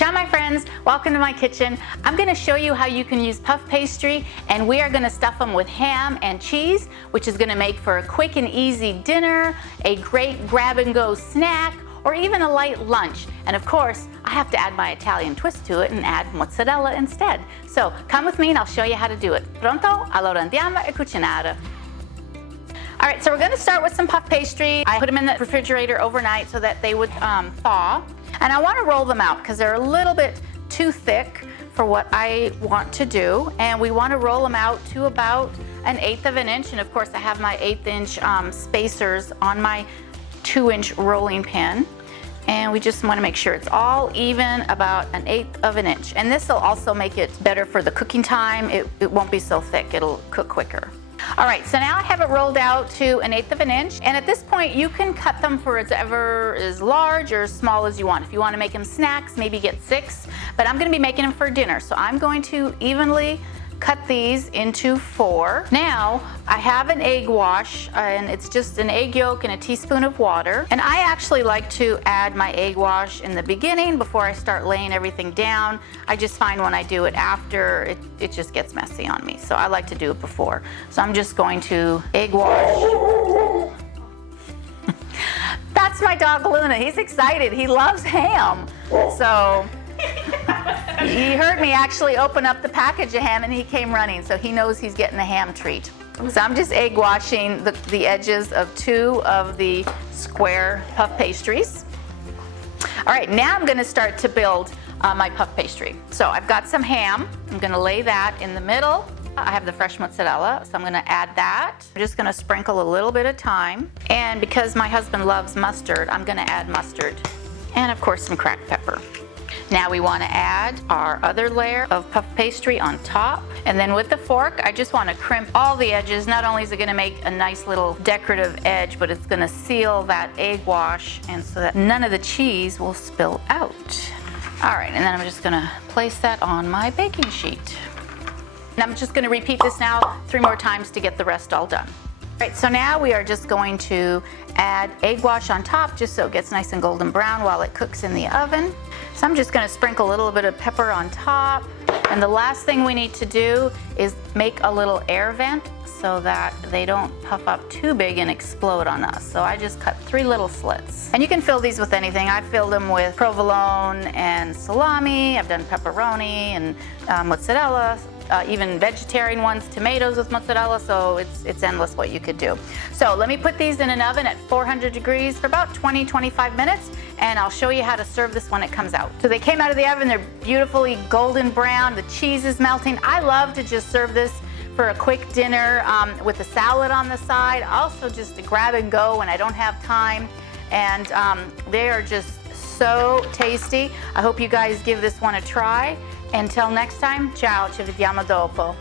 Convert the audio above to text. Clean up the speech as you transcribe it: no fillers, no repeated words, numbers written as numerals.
Ciao my friends, welcome to my kitchen. I'm going to show you how you can use puff pastry, and we are going to stuff them with ham and cheese, which is going to make for a quick and easy dinner, a great grab and go snack, or even a light lunch. And of course, I have to add my Italian twist to it and add mozzarella instead. So come with me and I'll show you how to do it. Pronto? Allora andiamo a cucinare. All right, so we're going to start with some puff pastry. I put them in the refrigerator overnight so that they would thaw. And I want to roll them out because they're a little bit too thick for what I want to do. And we want to roll them out to about 1/8 of an inch. And of course, I have my 1/8 inch spacers on my 2-inch rolling pin. And we just want to make sure it's all even, about 1/8 of an inch. And this will also make it better for the cooking time. It won't be so thick, it'll cook quicker. All right, so now I have it rolled out to 1/8 of an inch, and at this point you can cut them for whatever is large or as small as you want. If you want to make them snacks, maybe get 6, but I'm going to be making them for dinner, so I'm going to evenly cut these into 4. Now, I have an egg wash, and it's just an egg yolk and a teaspoon of water. And I actually like to add my egg wash in the beginning before I start laying everything down. I just find when I do it after, it just gets messy on me. So I like to do it before. So I'm just going to egg wash. That's my dog Luna. He's excited. He loves ham. So he heard me actually open up the package of ham and he came running, so he knows he's getting a ham treat. So I'm just egg washing the edges of 2 of the square puff pastries. All right, now I'm going to start to build my puff pastry. So I've got some ham. I'm going to lay that in the middle. I have the fresh mozzarella, so I'm going to add that. I'm just going to sprinkle a little bit of thyme. And because my husband loves mustard, I'm going to add mustard. And of course some cracked pepper. Now we want to add our other layer of puff pastry on top. And then with the fork, I just want to crimp all the edges. Not only is it going to make a nice little decorative edge, but it's going to seal that egg wash and so that none of the cheese will spill out. All right, and then I'm just going to place that on my baking sheet. And I'm just going to repeat this now 3 more times to get the rest all done. All right, so now we are just going to add egg wash on top just so it gets nice and golden brown while it cooks in the oven. So I'm just going to sprinkle a little bit of pepper on top. And the last thing we need to do is make a little air vent so that they don't puff up too big and explode on us. So I just cut 3 little slits. And you can fill these with anything. I've filled them with provolone and salami. I've done pepperoni and mozzarella. Even vegetarian ones, tomatoes with mozzarella, so it's endless what you could do. So let me put these in an oven at 400 degrees for about 20-25 minutes, and I'll show you how to serve this when it comes out. So they came out of the oven, they're beautifully golden brown, the cheese is melting. I love to just serve this for a quick dinner with a salad on the side, also just to grab and go when I don't have time, and they are just so tasty. I hope you guys give this one a try. Until next time, ciao, ci vediamo dopo.